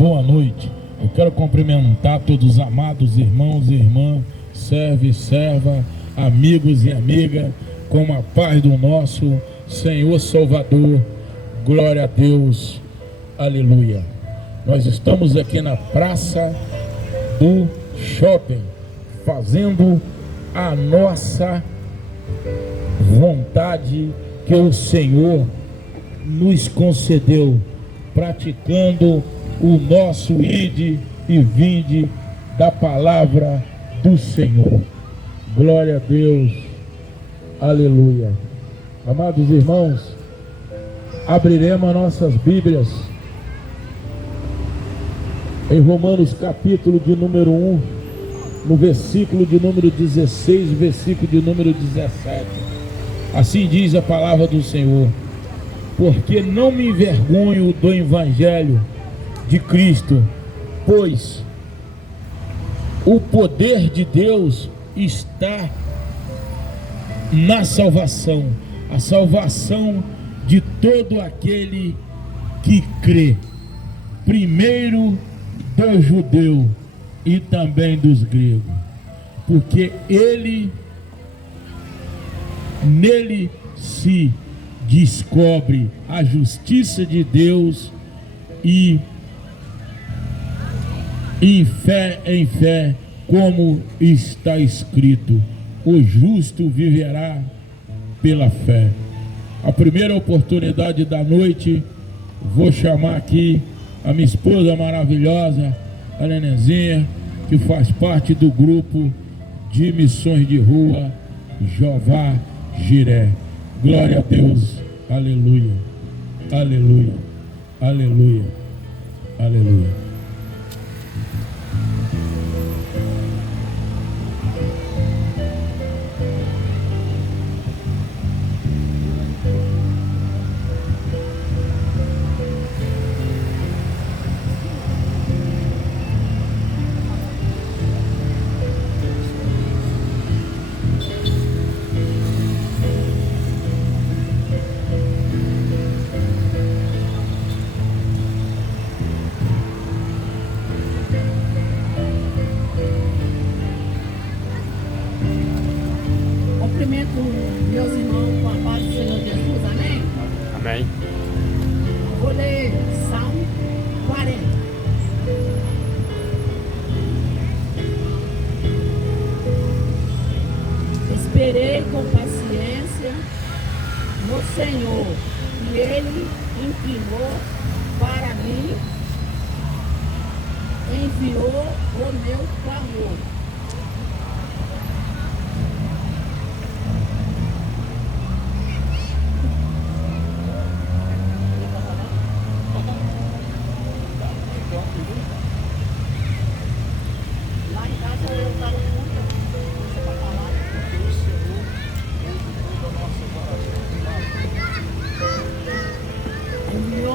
boa noite. Eu quero cumprimentar todos os amados irmãos e irmãs, servo e serva, amigos e amigas, com a paz do nosso Senhor Salvador. Glória a Deus, aleluia. Nós estamos aqui na praça do shopping, fazendo a nossa vontade que o Senhor nos concedeu, praticando o nosso ide e vinde da palavra do Senhor. Glória a Deus, aleluia. Amados irmãos, abriremos nossas Bíblias em Romanos capítulo de número 1, no versículo de número 16, versículo de número 17. Assim diz a palavra do Senhor: porque não me envergonho do evangelho de Cristo, pois o poder de Deus está na salvação, a salvação de todo aquele que crê, primeiro do judeu e também dos gregos, porque nele se descobre a justiça de Deus, e em fé, como está escrito: o justo viverá pela fé. A primeira oportunidade da noite, vou chamar aqui a minha esposa maravilhosa, a Nenenzinha, que faz parte do grupo de missões de rua Jeová Jiré. Glória a Deus, aleluia, aleluia, aleluia, aleluia. Meus irmãos, com a paz do Senhor Jesus, amém? Amém. Vou ler Salmo 40. Esperei com paciência no Senhor, e Ele inclinou para mim, enviou o meu clamor.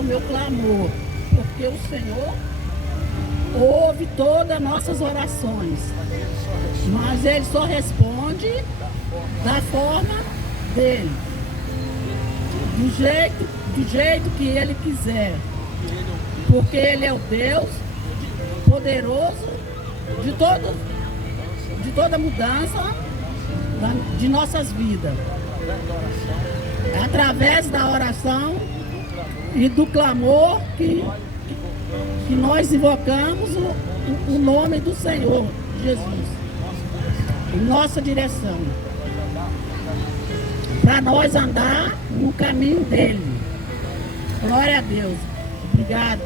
Meu clamor, porque o Senhor ouve todas as nossas orações, mas Ele só responde da forma dele, do jeito que Ele quiser, porque Ele é o Deus poderoso de toda mudança de nossas vidas, através da oração e do clamor que nós invocamos o nome do Senhor Jesus em nossa direção, para nós andar no caminho dele. Glória a Deus. Obrigado.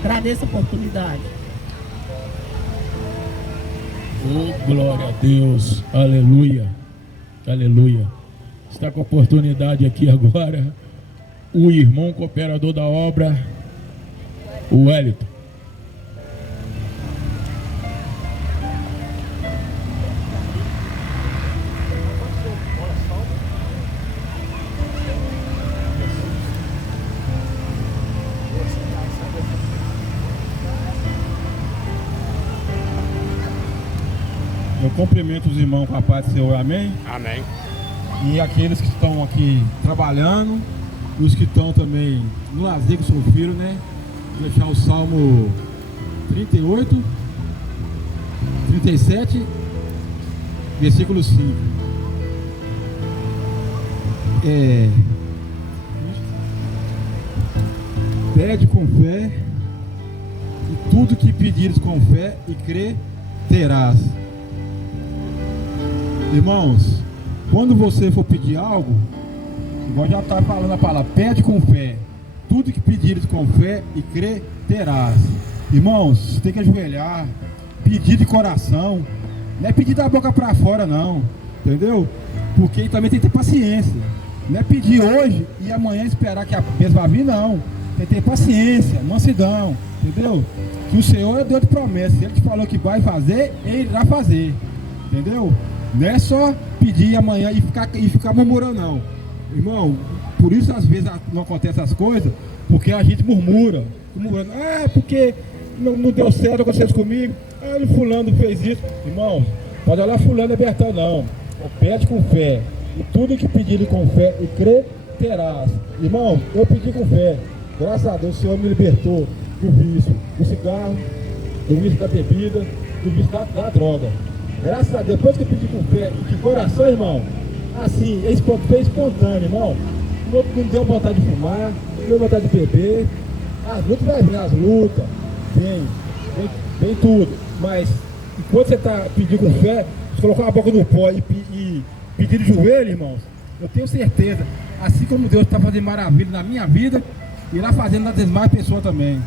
Agradeço a oportunidade. Oh, glória a Deus, aleluia, aleluia. Está com a oportunidade aqui agora o irmão cooperador da obra, o Wellington. Eu cumprimento os irmãos com a paz do Senhor, amém? Amém. E aqueles que estão aqui trabalhando, os que estão também no lazer com o seu filho, né? deixar o Salmo 38, 37, versículo 5. Pede com fé, e tudo que pedires com fé e crê, terás. Irmãos, quando você for pedir algo, igual já está falando a palavra, pede com fé, tudo que pedires com fé e crê, terás. Irmãos, você tem que ajoelhar, pedir de coração, não é pedir da boca para fora não, entendeu? Porque também tem que ter paciência, não é pedir hoje e amanhã esperar que a bênção vá vir, não. Tem que ter paciência, mansidão, entendeu? Que o Senhor é Deus de promessa, se Ele te falou que vai fazer, Ele irá fazer, entendeu? Não é só pedir amanhã e ficar murmurando não, irmão. Por isso às vezes não acontecem as coisas, porque a gente murmura, porque não deu certo, aconteceu comigo, o fulano fez isso. Irmão, pode olhar fulano e Bertão não, pede com fé, e tudo que pedir com fé e crê, terás. Irmão, eu pedi com fé, graças a Deus o Senhor me libertou do vício, do cigarro, do vício da bebida, do vício da droga. Graças a Deus, depois que eu pedi com fé e de coração, irmão, assim, foi espontâneo, irmão. Não deu vontade de fumar, não deu vontade de beber. As lutas vai vir, as lutas, vem tudo. Mas enquanto você está pedindo com fé, você colocar a boca no pó e pedir de joelho, irmãos, eu tenho certeza, assim como Deus está fazendo maravilha na minha vida, irá fazendo nas demais pessoas também.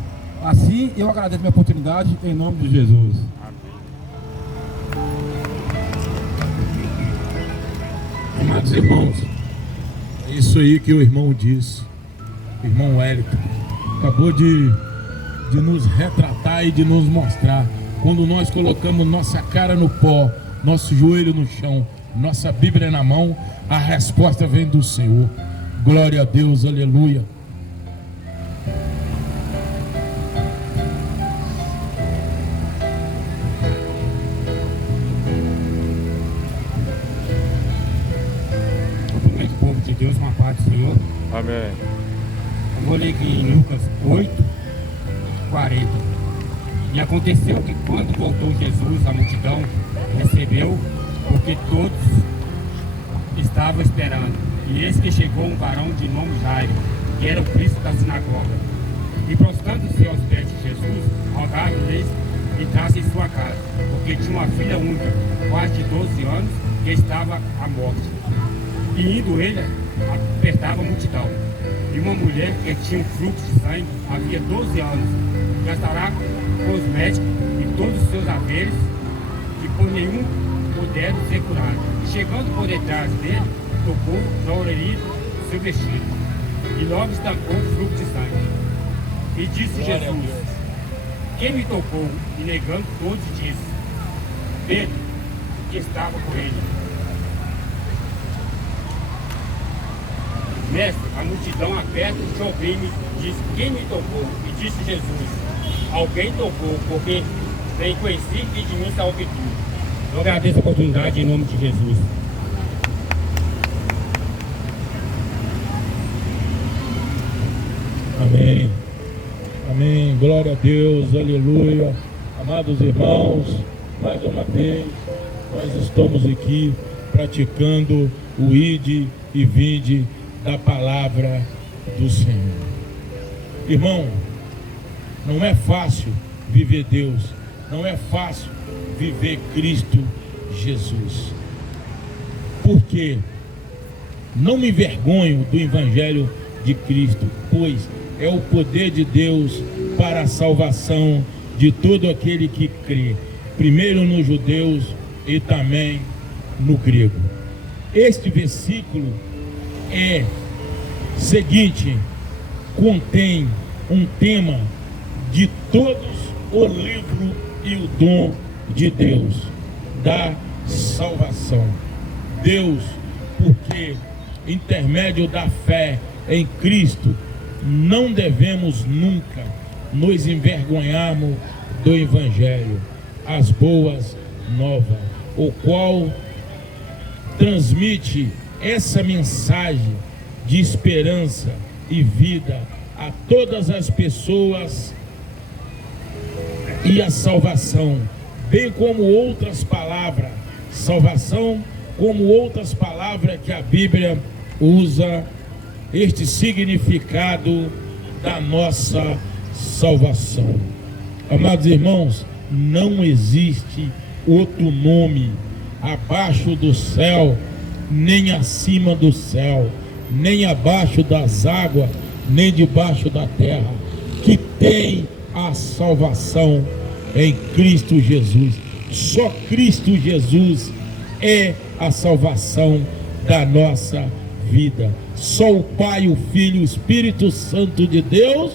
Assim eu agradeço a minha oportunidade em nome de Jesus. Amados irmãos, é isso aí que o irmão disse, o irmão Wellington, acabou de nos retratar e de nos mostrar. Quando nós colocamos nossa cara no pó, nosso joelho no chão, nossa Bíblia na mão, a resposta vem do Senhor. Glória a Deus, aleluia. Povo de Deus, uma paz do Senhor. Amém. Eu vou ler aqui em Lucas 8, 40. E aconteceu que quando voltou Jesus, a multidão recebeu, porque todos estavam esperando. E eis que chegou um varão de nome Jairo, que era o príncipe da sinagoga. E prostrando-se aos pés de Jesus, rogava-lhes que entrasse em sua casa, porque tinha uma filha única, quase de 12 anos, que estava à morte. E indo ele, apertava a multidão. E uma mulher que tinha um fluxo de sangue havia 12 anos, gastará com os médicos e todos os seus haveres, que por nenhum puderam ser curados. E chegando por detrás dele, tocou na orelha do seu vestido, e logo estancou o fluxo de sangue. E disse Jesus: quem me tocou? E negando todos disse: Pedro, que estava com ele. Mestre, a multidão aperta e te oprime, diz: quem me tocou? E disse Jesus: alguém tocou, porque bem conheci que de mim salve tudo. Eu agradeço a oportunidade em nome de Jesus. Amém. Amém. Glória a Deus. Aleluia. Amados irmãos, mais uma vez nós estamos aqui praticando o ide e vinde da palavra do Senhor. Irmão, não é fácil viver Deus, não é fácil viver Cristo Jesus. Porque não me envergonho do Evangelho de Cristo, pois é o poder de Deus para a salvação de todo aquele que crê, primeiro nos judeus e também no grego. Este versículo é seguinte, contém um tema de todos o livro e o dom de Deus, da salvação. Deus, porque intermédio da fé em Cristo, não devemos nunca nos envergonharmos do Evangelho, as boas novas, o qual transmite essa mensagem de esperança e vida a todas as pessoas e a salvação, bem como outras palavras, salvação, como outras palavras que a Bíblia usa, este significado da nossa salvação. Amados irmãos, não existe outro nome abaixo do céu, nem acima do céu, nem abaixo das águas, nem debaixo da terra, que tem a salvação em Cristo Jesus. Só Cristo Jesus é a salvação da nossa vida. Só o Pai, o Filho e o Espírito Santo de Deus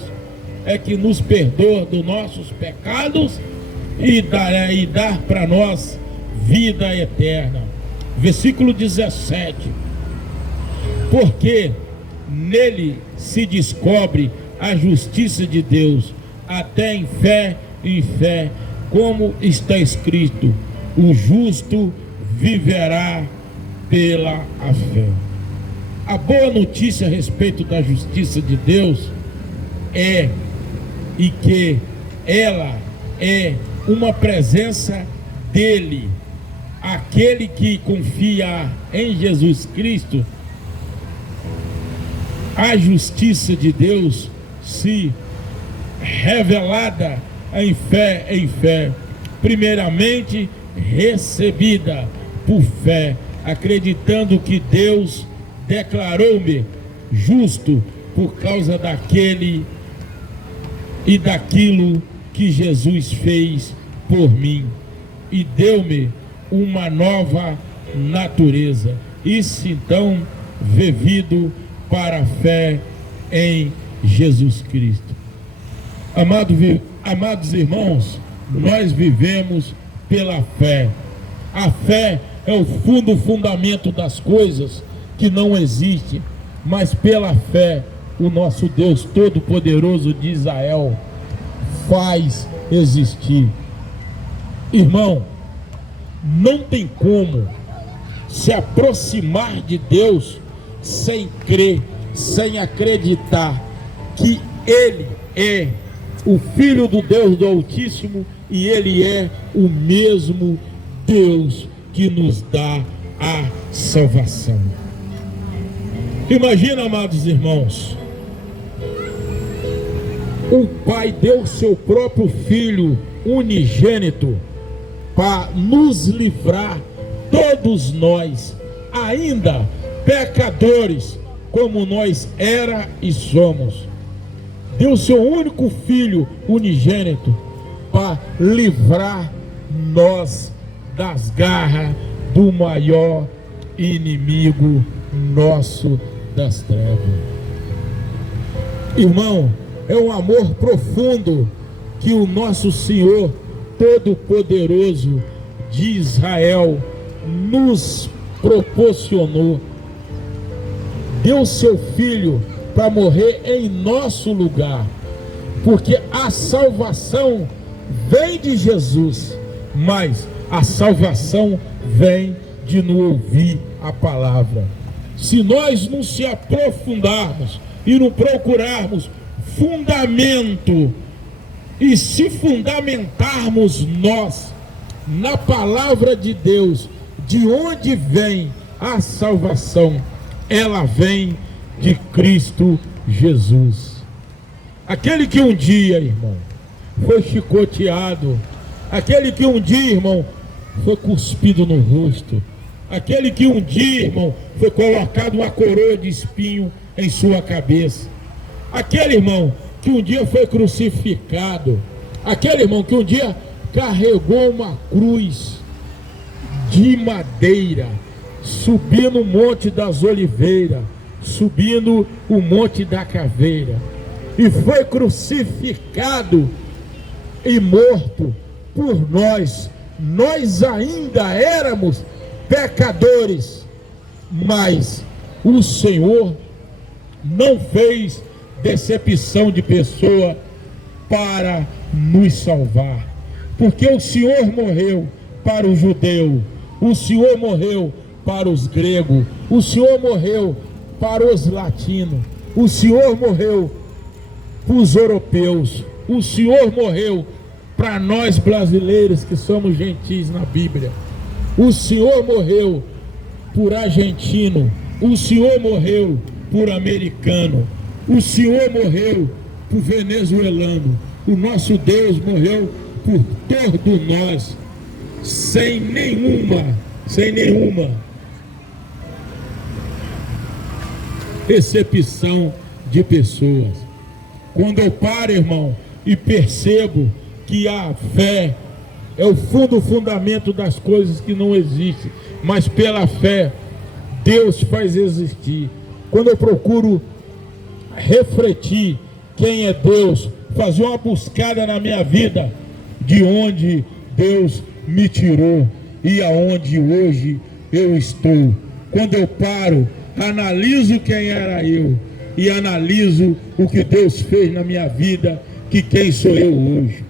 é que nos perdoa dos nossos pecados e dar para nós vida eterna. Versículo 17. Porque nele se descobre a justiça de Deus, até em fé, como está escrito: o justo viverá pela fé. A boa notícia a respeito da justiça de Deus é e que ela é uma presença dele. Aquele que confia em Jesus Cristo, a justiça de Deus se revelada em fé, primeiramente recebida por fé, acreditando que Deus declarou-me justo por causa daquele e daquilo que Jesus fez por mim, e deu-me uma nova natureza. Isso então para a fé em Jesus Cristo. Amados irmãos, nós vivemos pela fé. A fé é o fundamento das coisas que não existem, mas pela fé o nosso Deus Todo-Poderoso de Israel faz existir. Irmão, não tem como se aproximar de Deus sem crer, sem acreditar que Ele é o Filho do Deus do Altíssimo e Ele é o mesmo Deus que nos dá a salvação. Imagina, amados irmãos, o Pai deu seu próprio Filho unigênito para nos livrar, todos nós, ainda pecadores, como nós era e somos. Deu seu único Filho unigênito para livrar nós das garras do maior inimigo nosso das trevas. Irmão, é um amor profundo que o nosso Senhor Todo-Poderoso de Israel nos proporcionou. Deu seu Filho para morrer em nosso lugar, porque a salvação vem de Jesus, mas a salvação vem de não ouvir a palavra. Se nós não se aprofundarmos e não procurarmos fundamento e se fundamentarmos nós na palavra de Deus, de onde vem a salvação, ela vem de Cristo Jesus. Aquele que um dia, irmão, foi chicoteado, aquele que um dia, irmão, foi cuspido no rosto, aquele que um dia, irmão, foi colocado uma coroa de espinho em sua cabeça, aquele irmão que um dia foi crucificado, aquele irmão que um dia carregou uma cruz de madeira, subindo o Monte das Oliveiras, subindo o Monte da Caveira, e foi crucificado e morto por nós. Nós ainda éramos pecadores, mas o Senhor não fez decepção de pessoa para nos salvar, porque o Senhor morreu para o judeu, o Senhor morreu para os gregos, o Senhor morreu para os latinos, o Senhor morreu para os europeus, o Senhor morreu para nós brasileiros que somos gentis na Bíblia. O Senhor morreu por argentino, o Senhor morreu por americano, o Senhor morreu por venezuelano. O nosso Deus morreu por todos nós, sem nenhuma exceção de pessoas. Quando eu paro, irmão, e percebo que a fé é o fundamento das coisas que não existem, mas pela fé Deus faz existir. Quando eu procuro refletir quem é Deus, fazer uma buscada na minha vida de onde Deus me tirou e aonde hoje eu estou. Quando eu paro, analiso quem era eu e analiso o que Deus fez na minha vida, que quem sou eu hoje.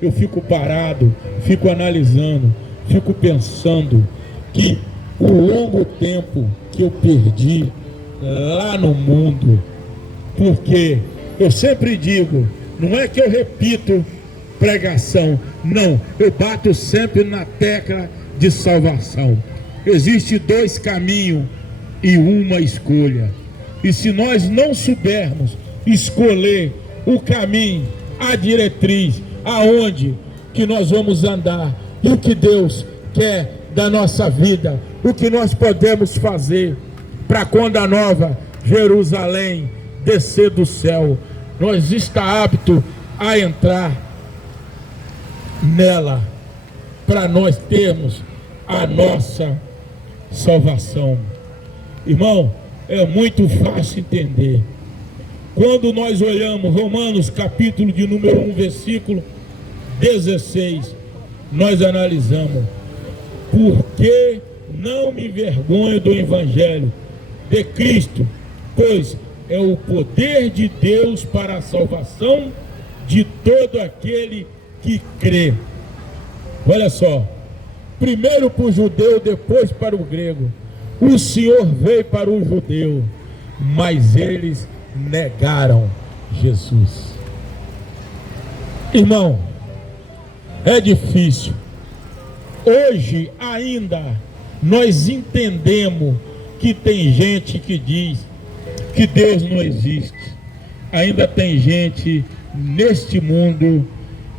Eu fico parado, fico analisando, fico pensando que o longo tempo que eu perdi lá no mundo, porque eu sempre digo, não é que eu repito pregação, não, eu bato sempre na tecla de salvação. Existe dois caminhos e uma escolha, e se nós não soubermos escolher o caminho, a diretriz, aonde que nós vamos andar e o que Deus quer da nossa vida, o que nós podemos fazer para quando a nova Jerusalém descer do céu, nós está apto a entrar nela, para nós termos a nossa salvação. Irmão, é muito fácil entender. Quando nós olhamos Romanos capítulo de número 1, versículo 16, nós analisamos: porque não me envergonho do evangelho de Cristo, pois é o poder de Deus para a salvação de todo aquele que crê. Olha só, primeiro para o judeu, depois para o grego. O Senhor veio para o judeu, mas eles negaram Jesus. Irmão, é difícil. Hoje ainda nós entendemos que tem gente que diz que Deus não existe. Ainda tem gente neste mundo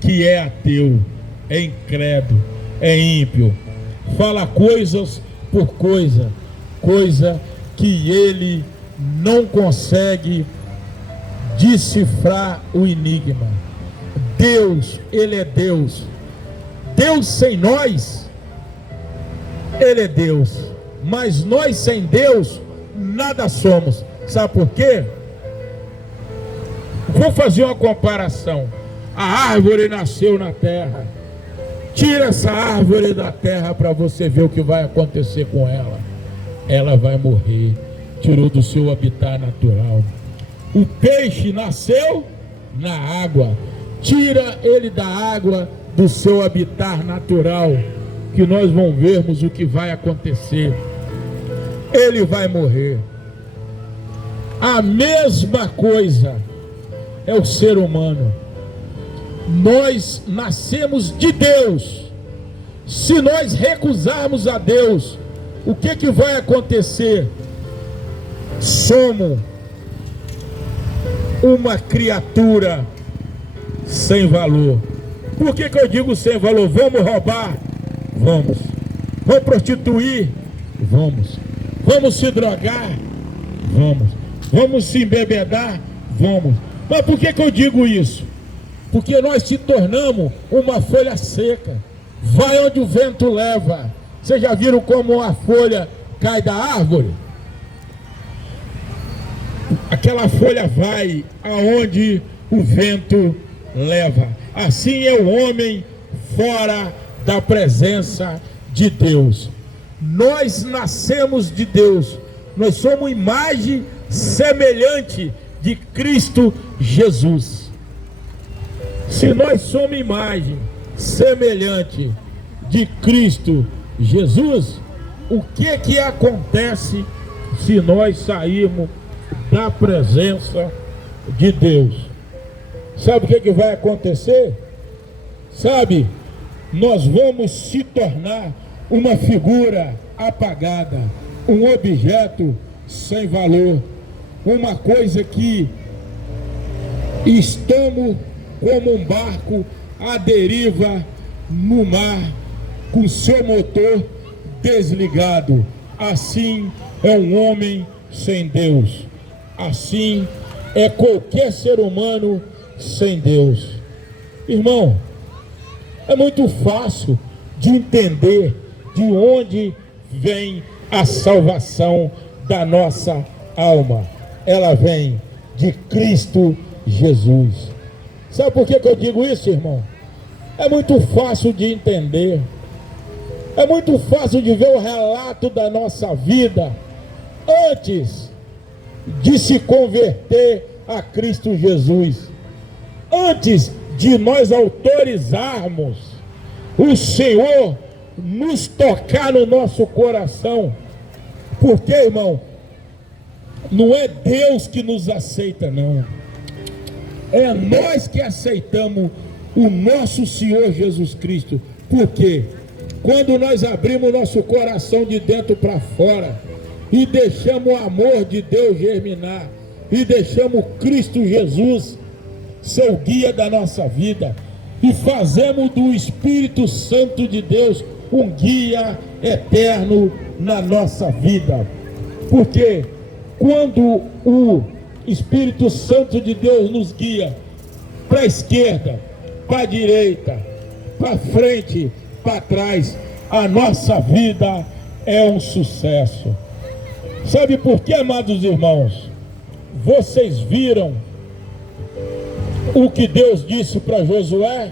que é ateu, é incrédulo, é ímpio, fala coisas por coisa que ele não consegue decifrar o enigma. Deus, ele é Deus. Deus sem nós, ele é Deus. Mas nós sem Deus, nada somos. Sabe por quê? Vou fazer uma comparação. A árvore nasceu na terra. Tira essa árvore da terra para você ver o que vai acontecer com ela. Ela vai morrer. Tirou do seu habitat natural. O peixe nasceu na água. Tira ele da água, do seu habitat natural, que nós vamos vermos o que vai acontecer. Ele vai morrer. A mesma coisa é o ser humano. Nós nascemos de Deus. Se nós recusarmos a Deus, o que vai acontecer? Somos uma criatura sem valor. Por que eu digo sem valor? Vamos roubar? Vamos. Vamos prostituir? Vamos. Vamos se drogar? Vamos. Vamos se embebedar? Vamos. Mas por que eu digo isso? Porque nós se tornamos uma folha seca. Vai onde o vento leva. Vocês já viram como a folha cai da árvore? Aquela folha vai aonde o vento leva. Assim é o homem fora da presença de Deus. Nós nascemos de Deus. Nós somos imagem semelhante de Cristo Jesus. Se nós somos imagem semelhante de Cristo Jesus, o que acontece se nós sairmos da presença de Deus? Sabe o que vai acontecer? sabe, nós vamos se tornar uma figura apagada, um objeto sem valor, uma coisa que estamos como um barco à deriva no mar, com seu motor desligado. Assim é um homem sem Deus. Assim é qualquer ser humano sem Deus. Irmão, é muito fácil de entender de onde vem a salvação da nossa alma. Ela vem de Cristo Jesus. Sabe por que eu digo isso, irmão? É muito fácil de entender. É muito fácil de ver o relato da nossa vida antes de se converter a Cristo Jesus. Antes de nós autorizarmos o Senhor nos tocar no nosso coração. Porque, irmão, não é Deus que nos aceita, não. É nós que aceitamos o nosso Senhor Jesus Cristo. Por quê? Quando nós abrimos nosso coração de dentro para fora e deixamos o amor de Deus germinar e deixamos Cristo Jesus ser o guia da nossa vida e fazemos do Espírito Santo de Deus um guia eterno na nossa vida. Porque quando o Espírito Santo de Deus nos guia para a esquerda, para a direita, para frente, para trás, a nossa vida é um sucesso. Sabe por quê, amados irmãos? Vocês viram o que Deus disse para Josué?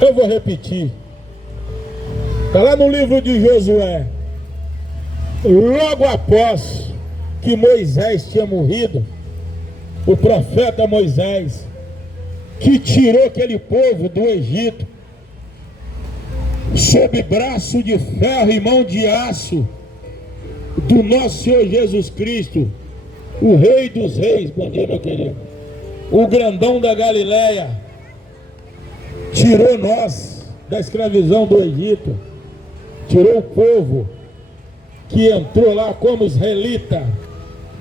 Eu vou repetir. Está lá no livro de Josué. Logo após que Moisés tinha morrido, o profeta Moisés, que tirou aquele povo do Egito, sob braço de ferro e mão de aço, do nosso Senhor Jesus Cristo, o Rei dos Reis, bom dia, meu querido, o grandão da Galileia, tirou nós da escravidão do Egito, tirou o povo que entrou lá como israelita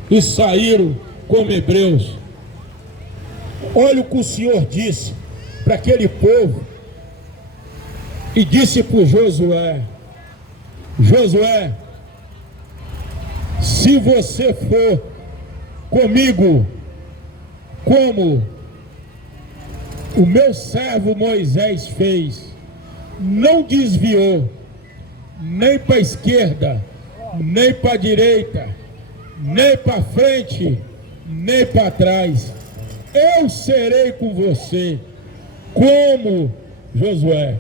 e saíram como hebreus. Olha o que o Senhor disse para aquele povo e disse para Josué: Josué, se você for comigo como o meu servo Moisés fez, não desviou nem para a esquerda, nem para a direita, nem para frente, nem para trás, eu serei com você, como Josué,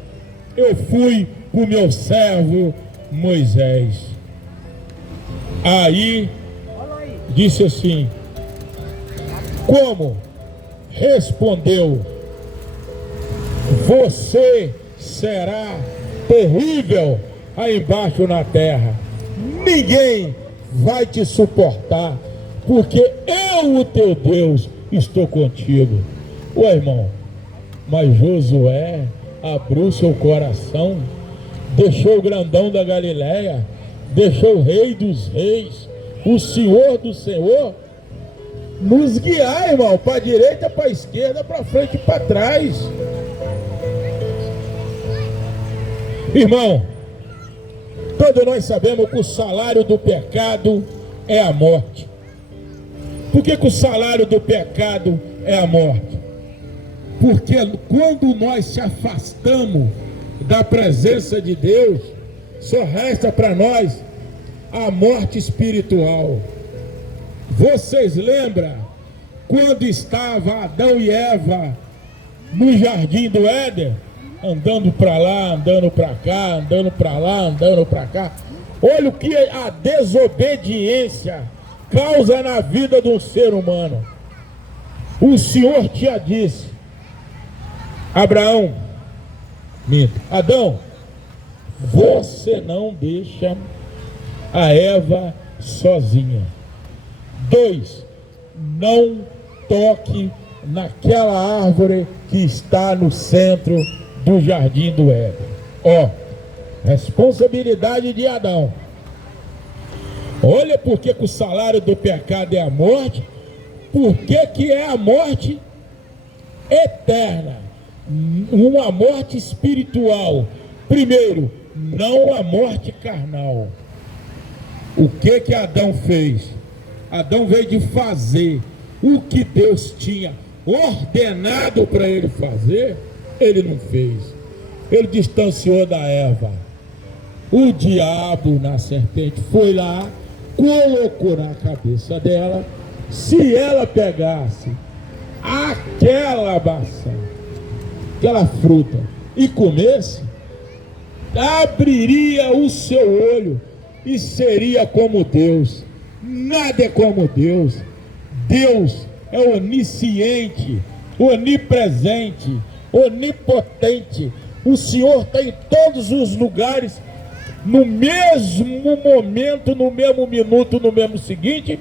eu fui com o meu servo Moisés. Aí disse assim: como? Respondeu: você será terrível aí embaixo na terra, ninguém vai te suportar, porque eu, o teu Deus, estou contigo. Ué, irmão, mas Josué abriu seu coração, deixou o grandão da Galileia, deixou o Rei dos Reis, o Senhor do Senhor, nos guiar, irmão, para a direita, para a esquerda, para frente e para trás. Irmão, todos nós sabemos que o salário do pecado é a morte. Por que o salário do pecado é a morte? Porque quando nós se afastamos da presença de Deus, só resta para nós a morte espiritual. Vocês lembram quando estava Adão e Eva no jardim do Éden, andando para lá, andando para cá, andando para lá, andando para cá? Olha o que a desobediência causa na vida de um ser humano. O Senhor tinha disse: Abraão, Adão, você não deixa a Eva sozinha. 2, não toque naquela árvore que está no centro do jardim do Éden. Ó, responsabilidade de Adão. Olha por que o salário do pecado é a morte. Por que é a morte eterna? Uma morte espiritual. Primeiro, não a morte carnal. O que Adão fez? Adão veio de fazer o que Deus tinha ordenado para ele fazer, ele não fez. Ele distanciou da Eva. O diabo, na serpente, foi lá, colocou na cabeça dela, se ela pegasse aquela maçã, aquela fruta, e comesse, abriria o seu olho e seria como Deus. Nada é como Deus. Deus é onisciente, onipresente, onipotente. O Senhor está em todos os lugares, no mesmo momento, no mesmo minuto, no mesmo seguinte.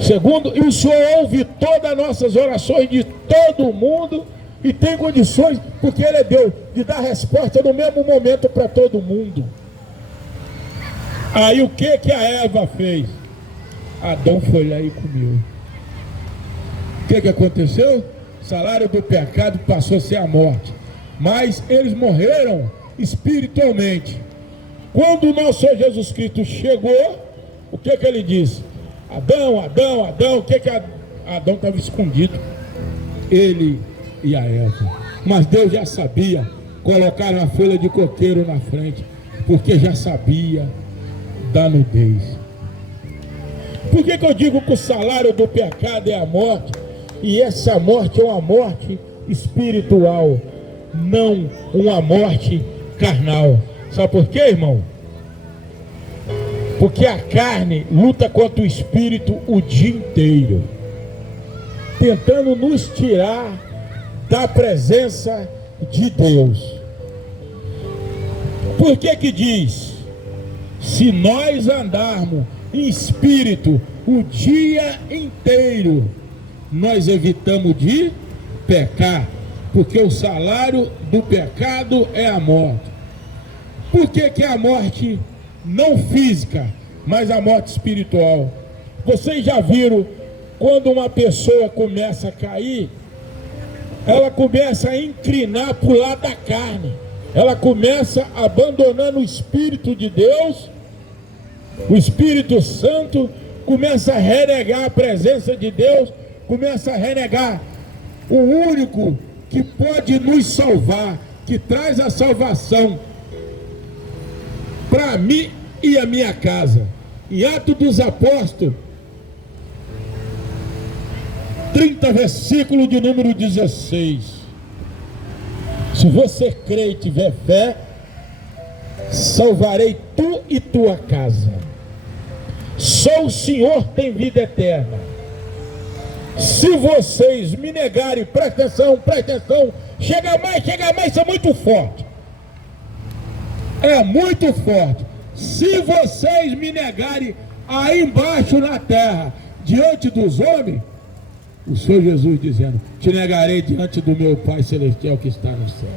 Segundo, e o Senhor ouve todas as nossas orações de todo mundo e tem condições, porque Ele é Deus, de dar resposta no mesmo momento para todo mundo. Aí o que a Eva fez? Adão foi lá e comeu. O que aconteceu? O salário do pecado passou a ser a morte. Mas eles morreram espiritualmente. Quando o nosso Senhor Jesus Cristo chegou, o que ele disse? Adão, Adão, Adão. O que Adão estava escondido? Ele e a Eva. Mas Deus já sabia. Colocaram a folha de coqueiro na frente, porque já sabia da nudez. Por que eu digo que o salário do pecado é a morte? E essa morte é uma morte espiritual, não uma morte carnal. Sabe por quê, irmão? Porque a carne luta contra o espírito o dia inteiro, tentando nos tirar da presença de Deus. Por que diz? Se nós andarmos em espírito o dia inteiro, nós evitamos de pecar, porque o salário do pecado é a morte. Por que é a morte não física, mas a morte espiritual? Vocês já viram quando uma pessoa começa a cair, ela começa a inclinar para o lado da carne, ela começa abandonando o Espírito de Deus, o Espírito Santo começa a renegar a presença de Deus, começa a renegar o único que pode nos salvar, que traz a salvação para mim e a minha casa. Em Atos dos Apóstolos 30, versículo de número 16. Se você crê e tiver fé, salvarei tu e tua casa. Só o Senhor tem vida eterna. Se vocês me negarem, presta atenção, chega mais, isso é muito forte. É muito forte. Se vocês me negarem aí embaixo na terra, diante dos homens, o Senhor Jesus dizendo, te negarei diante do meu Pai Celestial que está no céu.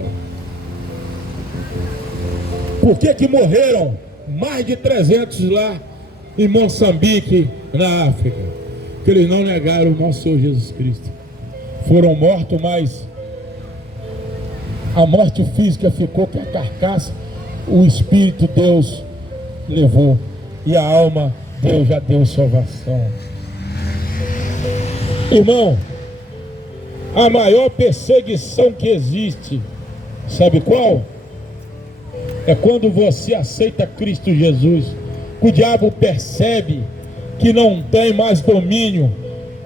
Por que morreram mais de 300 lá em Moçambique, na África? Porque eles não negaram o nosso Senhor Jesus Cristo. Foram mortos, mas a morte física ficou com a carcaça, o Espírito Deus levou, e a alma Deus já deu salvação. Irmão, a maior perseguição que existe, sabe qual? É quando você aceita Cristo Jesus. O diabo percebe que não tem mais domínio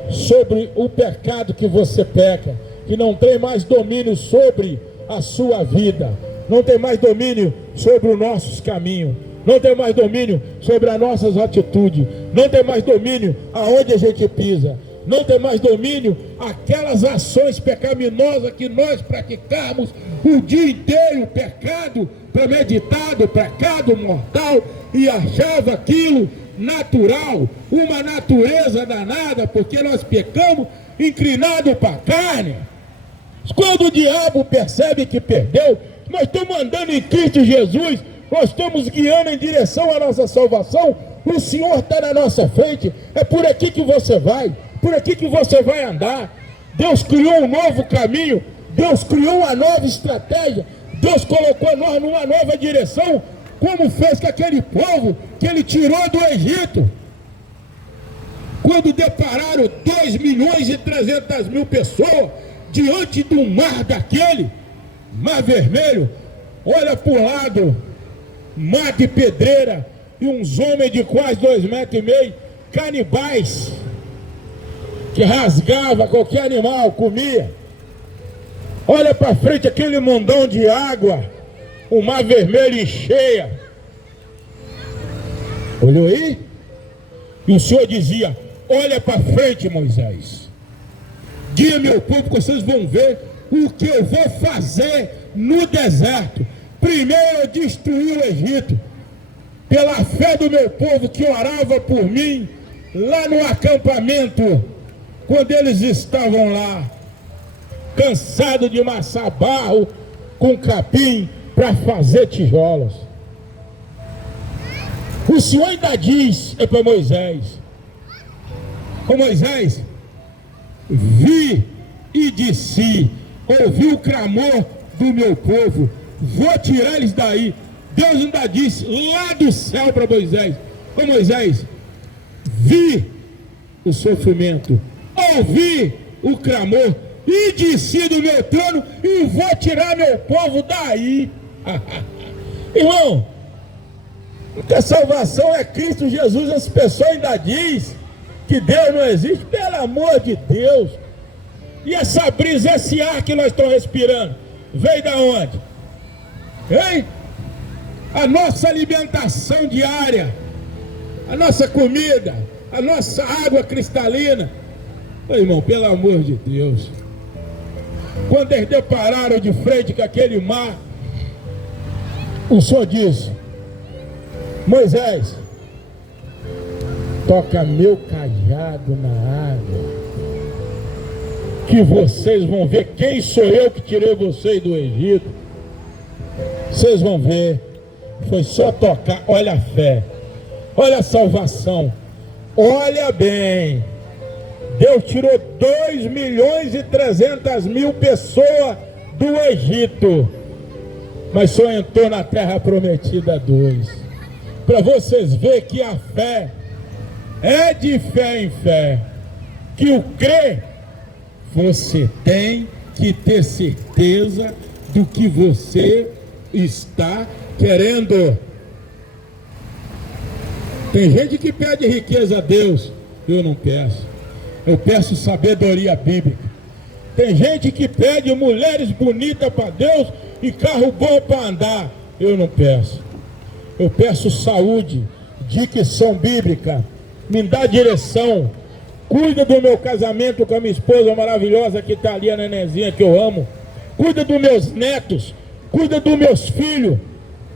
sobre o pecado que você peca, que não tem mais domínio sobre a sua vida, não tem mais domínio sobre os nossos caminhos, não tem mais domínio sobre as nossas atitudes, não tem mais domínio aonde a gente pisa, não tem mais domínio aquelas ações pecaminosas que nós praticamos o dia inteiro, pecado premeditado, pecado mortal, e achava aquilo natural, uma natureza danada, porque nós pecamos inclinado para a carne. Quando o diabo percebe que perdeu, nós estamos andando em Cristo Jesus, nós estamos guiando em direção à nossa salvação, o Senhor está na nossa frente, é por aqui que você vai, por aqui que você vai andar. Deus criou um novo caminho, Deus criou uma nova estratégia, Deus colocou nós numa nova direção, como fez com aquele povo que Ele tirou do Egito. Quando depararam 2.300.000 pessoas diante do mar daquele, mar vermelho, olha para o lado, mar de pedreira, e uns homens de quase 2,5 metros, canibais, que rasgava qualquer animal, comia. Olha para frente aquele mundão de água, o mar vermelho em cheia. Olhou aí? E o Senhor dizia: olha para frente, Moisés, guia meu povo, que vocês vão ver o que eu vou fazer no deserto. Primeiro eu destruí o Egito, pela fé do meu povo que orava por mim, lá no acampamento, quando eles estavam lá, cansados de amassar barro com capim para fazer tijolos. O Senhor ainda diz para Moisés: ô Moisés, vi e disse, ouvi o clamor do meu povo, vou tirar eles daí. Deus ainda disse lá do céu para Moisés: ô Moisés, vi o sofrimento, ouvi o clamor, e desci do meu trono e vou tirar meu povo daí. Irmão, porque a salvação é Cristo Jesus. As pessoas ainda dizem que Deus não existe, pelo amor de Deus. E essa brisa, esse ar que nós estamos respirando, veio da onde? Hein? A nossa alimentação diária, a nossa comida, a nossa água cristalina. Ô, irmão, pelo amor de Deus, quando eles depararam de frente com aquele mar, o Senhor disse: Moisés, toca meu cajado na água, que vocês vão ver quem sou eu que tirei vocês do Egito. Vocês vão ver. Foi só tocar. Olha a fé, olha a salvação, olha bem. Deus tirou 2.300.000 pessoas do Egito, mas só entrou na terra prometida 2. Para vocês verem que a fé é de fé em fé, que o crer, você tem que ter certeza do que você está querendo. Tem gente que pede riqueza a Deus, eu não peço. Eu peço sabedoria bíblica. Tem gente que pede mulheres bonitas para Deus e carro bom para andar, eu não peço. Eu peço saúde, dicção bíblica, me dá direção. Cuida do meu casamento com a minha esposa maravilhosa que está ali, a nenenzinha que eu amo. Cuida dos meus netos, cuida dos meus filhos,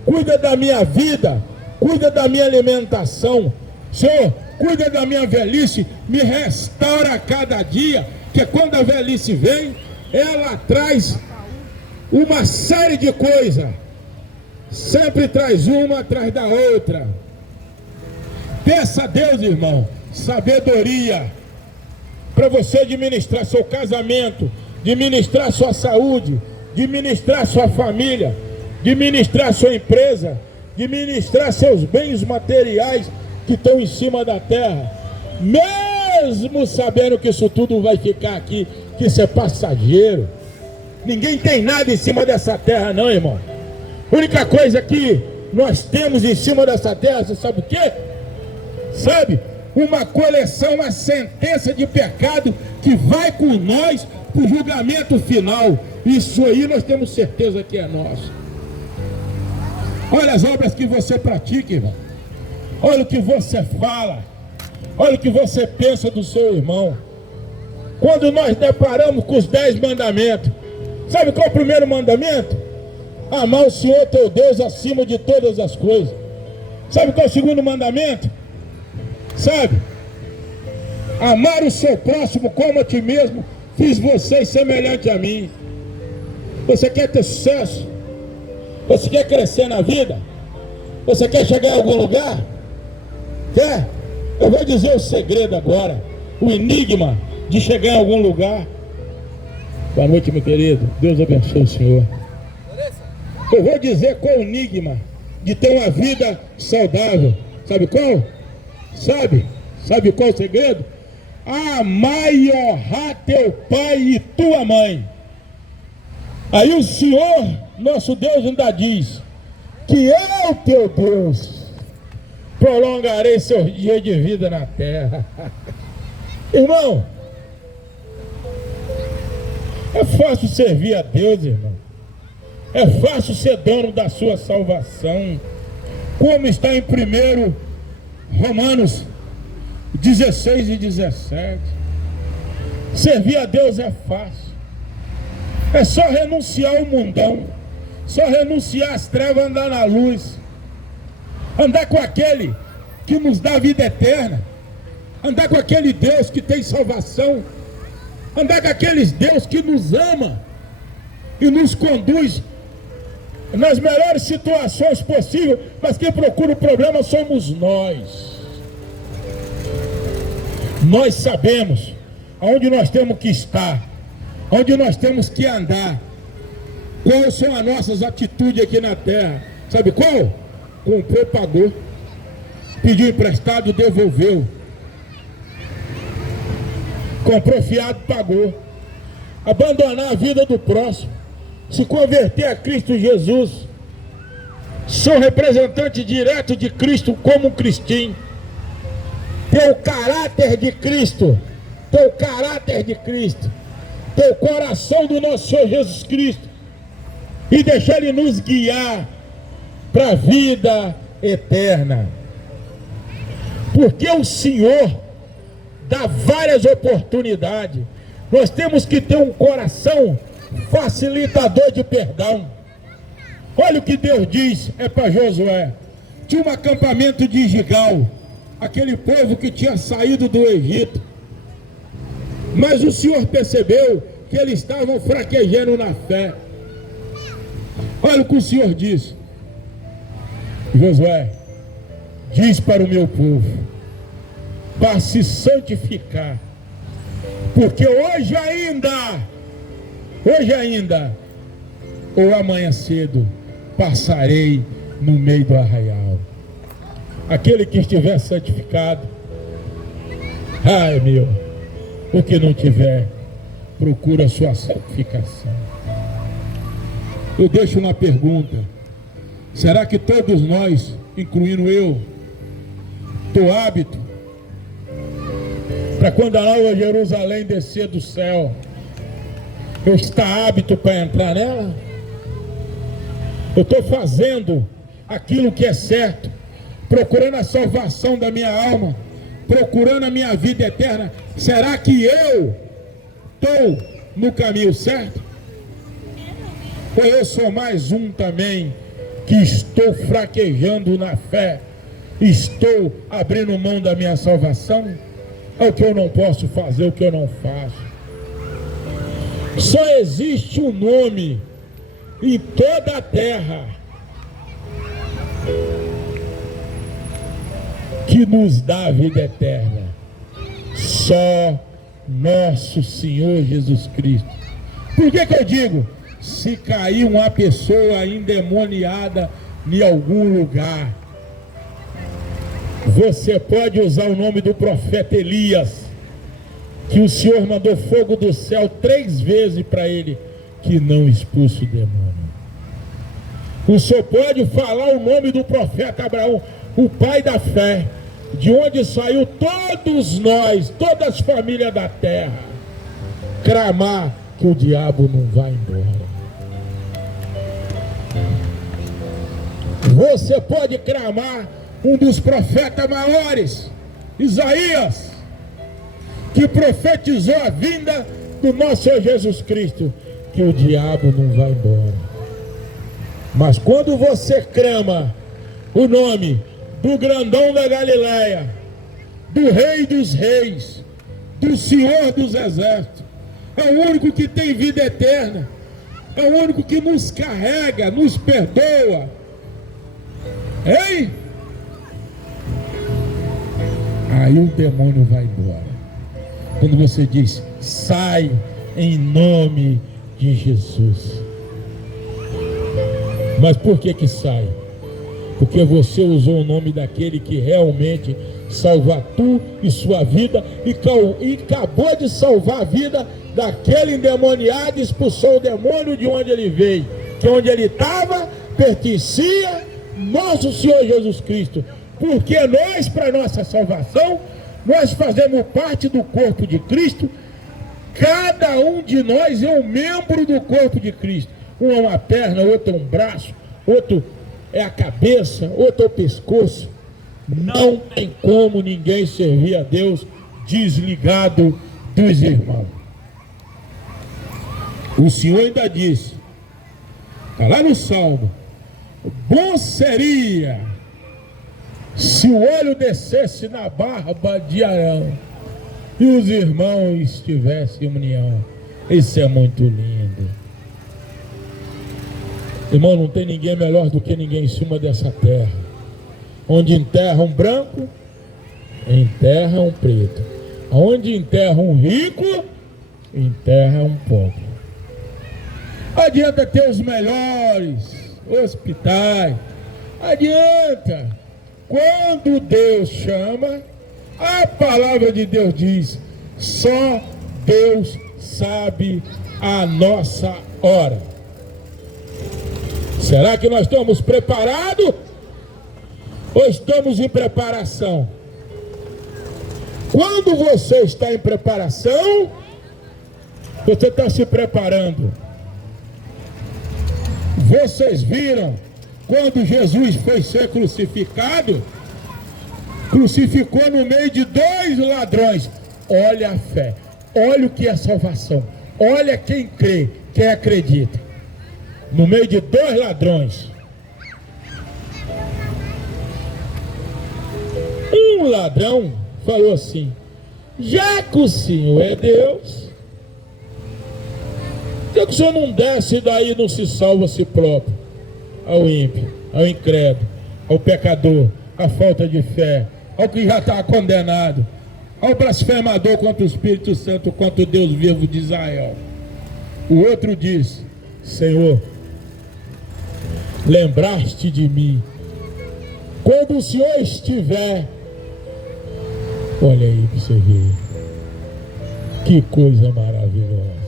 cuida da minha vida, cuida da minha alimentação. Senhor, cuida da minha velhice, me restaura a cada dia, que quando a velhice vem, ela traz uma série de coisas, sempre traz uma atrás da outra. Peça a Deus, irmão, sabedoria, para você administrar seu casamento, administrar sua saúde, administrar sua família, administrar sua empresa, administrar seus bens materiais que estão em cima da terra, mesmo sabendo que isso tudo vai ficar aqui, que isso é passageiro. Ninguém tem nada em cima dessa terra não, irmão. A única coisa que nós temos em cima dessa terra, você sabe o quê? Sabe? Uma coleção, uma sentença de pecado que vai com nós para o julgamento final. Isso aí nós temos certeza que é nosso. Olha as obras que você pratica, irmão. Olha o que você fala, olha o que você pensa do seu irmão. Quando nós deparamos com os 10 mandamentos, sabe qual é o primeiro mandamento? Amar o Senhor teu Deus acima de todas as coisas. Sabe qual é o segundo mandamento? Sabe? Amar o seu próximo como a ti mesmo, fiz vocês semelhante a mim. Você quer ter sucesso? Você quer crescer na vida? Você quer chegar em algum lugar? Quer? Eu vou dizer o segredo agora, o enigma de chegar em algum lugar. Boa noite, meu querido. Deus abençoe o senhor. Eu vou dizer qual é o enigma de ter uma vida saudável. Sabe qual? Sabe qual é o segredo? Amar e honrar teu pai e tua mãe. Aí o Senhor, nosso Deus, ainda diz que eu, teu Deus, prolongarei seus dias de vida na terra. Irmão, é fácil servir a Deus, irmão. É fácil ser dono da sua salvação. Como está em 1 Romanos 16 e 17. Servir a Deus é fácil. É só renunciar ao mundão. Só renunciar às trevas, andar na luz. Andar com aquele que nos dá vida eterna. Andar com aquele Deus que tem salvação. Andar com aquele Deus que nos ama e nos conduz nas melhores situações possíveis. Mas quem procura o problema somos nós. Nós sabemos aonde nós temos que estar, onde nós temos que andar. Quais são as nossas atitudes aqui na terra? Sabe qual? Comprou, pagou. Pediu emprestado, devolveu. Comprou fiado, pagou. Abandonar a vida do próximo. Se converter a Cristo Jesus. Sou representante direto de Cristo como um cristão. Ter o caráter de Cristo. Ter o caráter de Cristo. Ter o coração do nosso Senhor Jesus Cristo. E deixar Ele nos guiar para a vida eterna. Porque o Senhor dá várias oportunidades. Nós temos que ter um coração facilitador de perdão. Olha o que Deus diz, é para Josué. Tinha um acampamento de Gigal, aquele povo que tinha saído do Egito. Mas o Senhor percebeu que eles estavam fraquejando na fé. Olha o que o Senhor diz. Josué, diz para o meu povo, para se santificar, porque hoje ainda, ou amanhã cedo, passarei no meio do arraial. Aquele que estiver santificado, ai meu, o que não tiver, procura a sua santificação. Eu deixo uma pergunta: será que todos nós, incluindo eu, tô hábito para quando a Nova Jerusalém descer do céu, eu estar hábito para entrar nela? Eu estou fazendo aquilo que é certo, procurando a salvação da minha alma, procurando a minha vida eterna. Será que eu estou no caminho certo? Ou eu sou mais um também que estou fraquejando na fé, estou abrindo mão da minha salvação? É o que eu não posso fazer, o que eu não faço. Só existe um nome em toda a terra que nos dá a vida eterna. Só nosso Senhor Jesus Cristo. Por que eu digo? Se cair uma pessoa endemoniada em algum lugar, você pode usar o nome do profeta Elias, que o Senhor mandou fogo do céu 3 vezes para ele, que não expulsa o demônio. O Senhor pode falar o nome do profeta Abraão, o pai da fé, de onde saiu todos nós, todas as famílias da terra, clamar que o diabo não vai embora. Você pode clamar um dos profetas maiores, Isaías, que profetizou a vinda do nosso Senhor Jesus Cristo, que o diabo não vai embora. Mas quando você clama o nome do grandão da Galileia, do Rei dos Reis, do Senhor dos Exércitos. É o único que tem vida eterna. É o único que nos carrega, nos perdoa. Ei? Aí o demônio vai embora. Quando você diz, sai em nome de Jesus. Mas por que que sai? Porque você usou o nome daquele que realmente salva tu e sua vida, e acabou de salvar a vida daquele endemoniado, expulsou o demônio de onde ele veio, que onde ele estava pertencia nosso Senhor Jesus Cristo. Porque nós, para nossa salvação, nós fazemos parte do corpo de Cristo. Cada um de nós é um membro do corpo de Cristo. Um é uma perna, outro é um braço, outro é a cabeça, outro é o pescoço. Não tem como ninguém servir a Deus desligado dos irmãos. O Senhor ainda disse, está lá no Salmo, bom seria se o óleo descesse na barba de Arão e os irmãos estivessem em união. Isso é muito lindo. Irmão, não tem ninguém melhor do que ninguém em cima dessa terra. Onde enterra um branco, enterra um preto. Onde enterra um rico, enterra um pobre. Adianta ter os melhores hospitais. Adianta. Quando Deus chama, a palavra de Deus diz, só Deus sabe a nossa hora. Será que nós estamos preparados? Ou estamos em preparação? Quando você está em preparação, você está se preparando. Vocês viram quando Jesus foi ser crucificado? Crucificou no meio de 2 ladrões. Olha a fé, olha o que é salvação, olha quem crê, quem acredita. No meio de 2 ladrões, um ladrão falou assim, já que o Senhor é Deus, por que o Senhor não desce daí e não se salva a si próprio? Ao ímpio, ao incrédulo, ao pecador, à falta de fé, ao que já está condenado, ao blasfemador contra o Espírito Santo, contra o Deus vivo de Israel. O outro disse, Senhor, lembraste de mim quando o Senhor estiver. Olha aí para você ver, que coisa maravilhosa.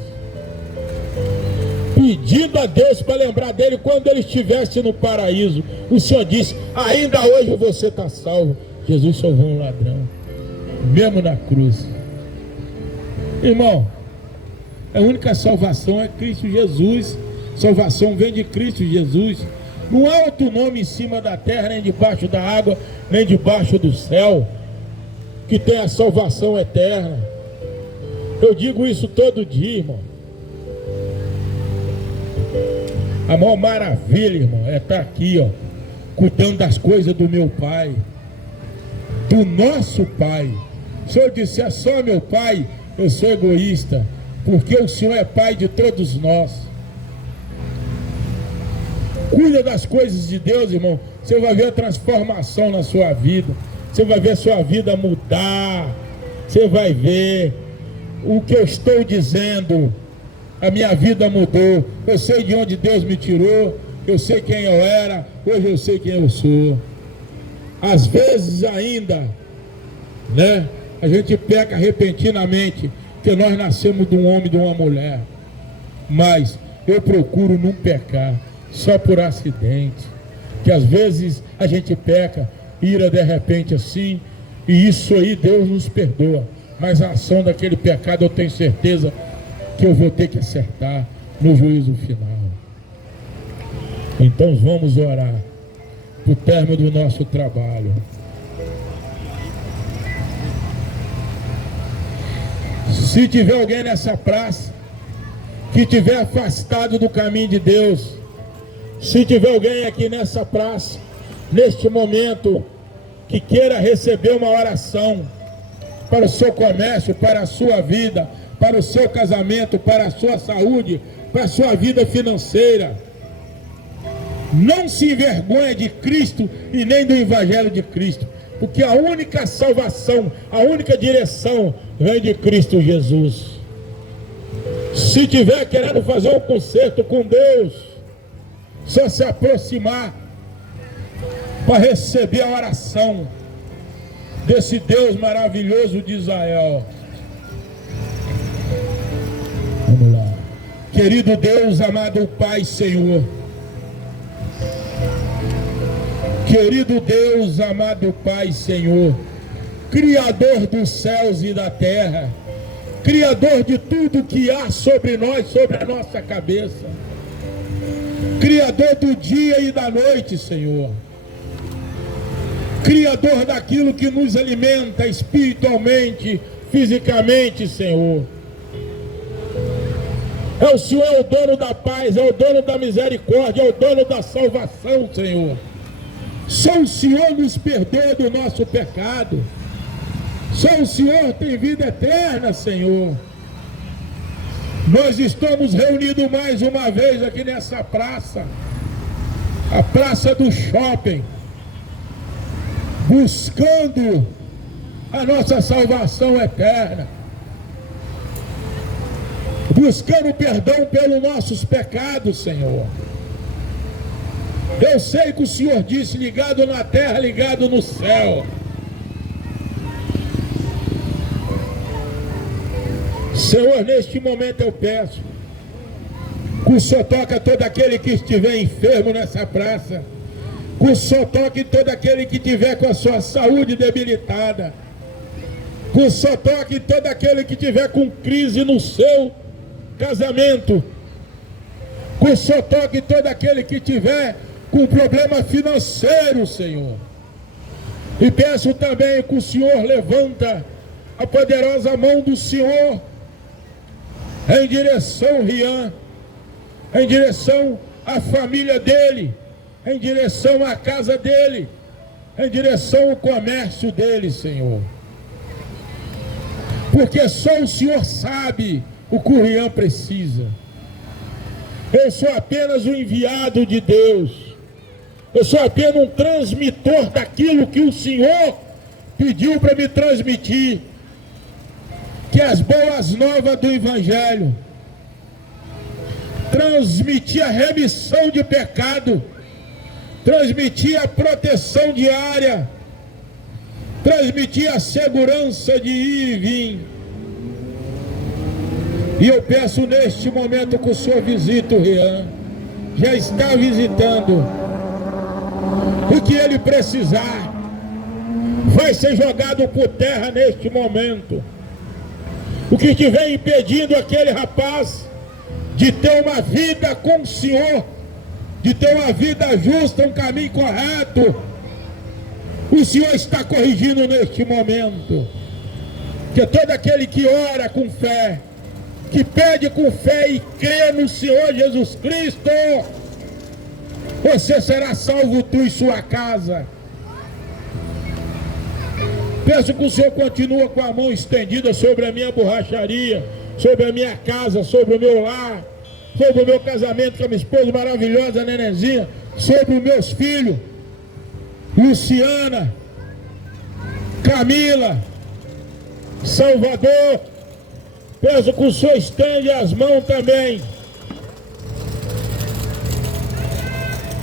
Pedindo a Deus para lembrar dele quando ele estivesse no paraíso. O Senhor disse, ainda hoje você está salvo. Jesus salvou um ladrão, mesmo na cruz. Irmão, a única salvação é Cristo Jesus. Salvação vem de Cristo Jesus. Não há outro nome em cima da terra, nem debaixo da água, nem debaixo do céu, que tem a salvação eterna. Eu digo isso todo dia, irmão. A maior maravilha, irmão, é estar aqui, ó, cuidando das coisas do meu Pai, do nosso Pai. Se eu disser só meu Pai, eu sou egoísta, porque o Senhor é Pai de todos nós. Cuida das coisas de Deus, irmão. Você vai ver a transformação na sua vida. Você vai ver a sua vida mudar. Você vai ver o que eu estou dizendo. A minha vida mudou. Eu sei de onde Deus me tirou. Eu sei quem eu era. Hoje eu sei quem eu sou. Às vezes ainda, né, a gente peca repentinamente, porque nós nascemos de um homem e de uma mulher. Mas eu procuro não pecar só por acidente. Que às vezes a gente peca, ira de repente assim, e isso aí Deus nos perdoa. Mas a ação daquele pecado eu tenho certeza que eu vou ter que acertar no juízo final. Então vamos orar para o término do nosso trabalho. Se tiver alguém nessa praça que tiver afastado do caminho de Deus, se tiver alguém aqui nessa praça, neste momento, que queira receber uma oração, para o seu comércio, para a sua vida, para o seu casamento, para a sua saúde, para a sua vida financeira. Não se envergonhe de Cristo e nem do Evangelho de Cristo, porque a única salvação, a única direção vem de Cristo Jesus. Se tiver querendo fazer um concerto com Deus, só se aproximar para receber a oração desse Deus maravilhoso de Israel. Vamos lá. Querido Deus, amado Pai, Senhor. Querido Deus, amado Pai, Senhor. Criador dos céus e da terra. Criador de tudo que há sobre nós, sobre a nossa cabeça. Criador do dia e da noite, Senhor. Criador daquilo que nos alimenta espiritualmente, fisicamente, Senhor. É o Senhor, é o dono da paz, é o dono da misericórdia, é o dono da salvação, Senhor. Só o Senhor nos perdoa do nosso pecado. Só o Senhor tem vida eterna, Senhor. Nós estamos reunidos mais uma vez aqui nessa praça, a praça do shopping, buscando a nossa salvação eterna, buscando perdão pelos nossos pecados, Senhor. Eu sei que o Senhor disse, ligado na terra, ligado no céu. Senhor, neste momento eu peço que o Senhor toque todo aquele que estiver enfermo nessa praça, que o Senhor toque todo aquele que estiver com a sua saúde debilitada, que o Senhor toque todo aquele que estiver com crise no seu casamento, que o Senhor toque todo aquele que estiver com problema financeiro, Senhor. E peço também que o Senhor levanta a poderosa mão do Senhor em direção a Rian, em direção à família dele, em direção à casa dele, em direção ao comércio dele, Senhor. Porque só o Senhor sabe o que o Rian precisa. Eu sou apenas um enviado de Deus. Eu sou apenas um transmitor daquilo que o Senhor pediu para me transmitir, que é as boas novas do Evangelho. Transmitir a remissão de pecado, transmitir a proteção diária, transmitir a segurança de ir e vir. E eu peço neste momento que o Senhor visite o Rian. Já está visitando. O que ele precisar vai ser jogado por terra neste momento. O que estiver impedindo aquele rapaz de ter uma vida com o Senhor, de ter uma vida justa, um caminho correto, o Senhor está corrigindo neste momento. Que todo aquele que ora com fé, que pede com fé e crê no Senhor Jesus Cristo, você será salvo, tu e sua casa. Peço que o Senhor continue com a mão estendida sobre a minha borracharia, sobre a minha casa, sobre o meu lar, sobre o meu casamento com a minha esposa maravilhosa, Nenezinha, sobre os meus filhos, Luciana, Camila, Salvador. Peço que o Senhor estende as mãos também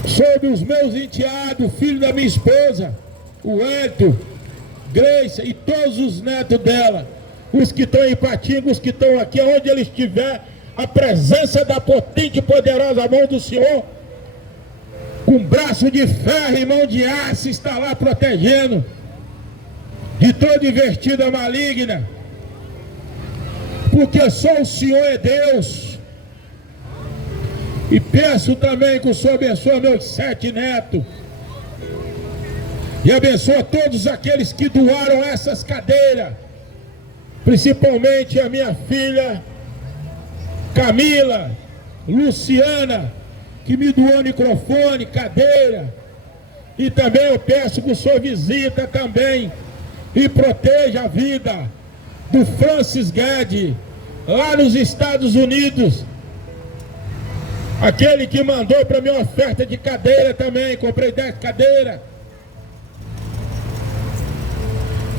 sobre os meus enteados, filho da minha esposa, o Hélio, Grace e todos os netos dela, os que estão em Ipatinga, os que estão aqui, onde ele estiver, a presença da potente e poderosa mão do Senhor, com braço de ferro e mão de aço, está lá protegendo de toda investida maligna, porque só o Senhor é Deus. E peço também que o Senhor abençoe meus 7 netos. E abençoa todos aqueles que doaram essas cadeiras. Principalmente a minha filha Camila, Luciana, que me doou microfone, cadeira. E também eu peço que o Senhor visita também e proteja a vida do Francis Guedes, lá nos Estados Unidos. Aquele que mandou para mim uma oferta de cadeira também, comprei 10 cadeiras.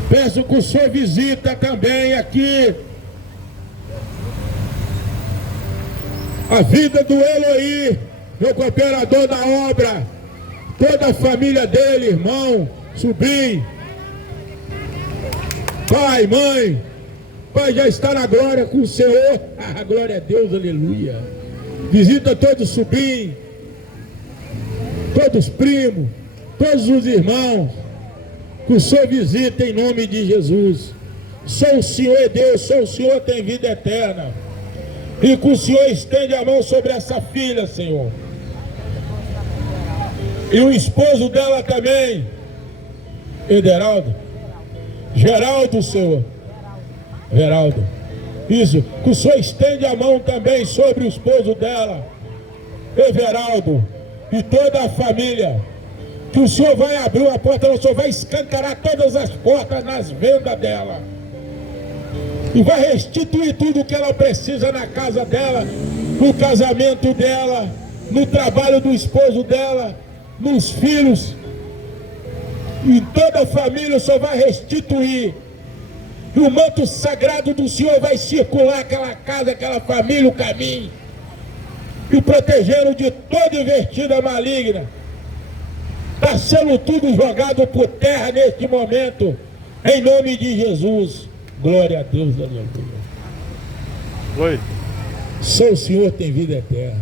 Peço que o senhor visita também aqui a vida do Eloí, meu cooperador da obra, toda a família dele, irmão, sobrinho, pai, mãe. Pai já está na glória com o Senhor. Ah, glória a Deus, aleluia. Visita todos os sobrinhos, todos os primos, todos os irmãos. Que o Senhor visita em nome de Jesus. Só o Senhor é Deus, só o Senhor tem vida eterna. E que o Senhor estende a mão sobre essa filha, Senhor. E o esposo dela também, Ederaldo. Geraldo, Senhor. Geraldo. Isso, que o Senhor estende a mão também sobre o esposo dela, Everaldo, e toda a família. Que o Senhor vai abrir uma porta, o Senhor vai escancarar todas as portas nas vendas dela. E vai restituir tudo o que ela precisa na casa dela, no casamento dela, no trabalho do esposo dela, nos filhos. E toda a família o Senhor vai restituir. E o manto sagrado do Senhor vai circular aquela casa, aquela família, o caminho. E protegendo de toda investida maligna. Está sendo tudo jogado por terra neste momento. Em nome de Jesus. Glória a Deus, aleluia. Oi. Só o Senhor tem vida eterna.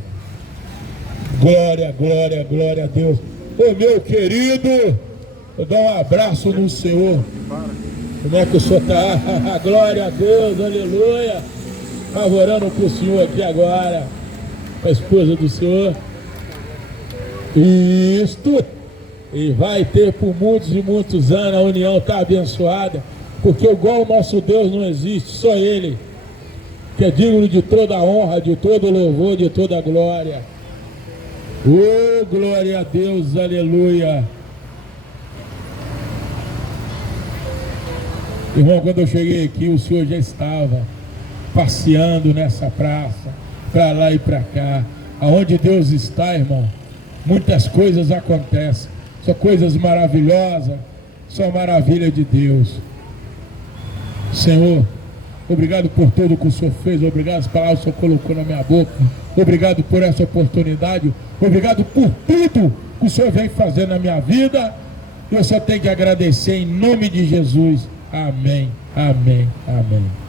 Glória, glória, glória a Deus. Ô meu querido, eu dou um abraço no Senhor. Como é que o Senhor está? Glória a Deus, aleluia. Estava orando para o Senhor aqui agora, a esposa do Senhor. Isto, e vai ter por muitos e muitos anos, a união está abençoada, porque igual o nosso Deus não existe, só Ele, que é digno de toda a honra, de todo o louvor, de toda a glória. Oh, glória a Deus, aleluia. Irmão, quando eu cheguei aqui, o Senhor já estava passeando nessa praça, para lá e para cá. Aonde Deus está, irmão, muitas coisas acontecem. São coisas maravilhosas, são maravilha de Deus. Senhor, obrigado por tudo que o Senhor fez, obrigado pelas palavras que o Senhor colocou na minha boca, obrigado por essa oportunidade, obrigado por tudo que o Senhor vem fazer na minha vida. Eu só tenho que agradecer em nome de Jesus. Amém, amém, amém.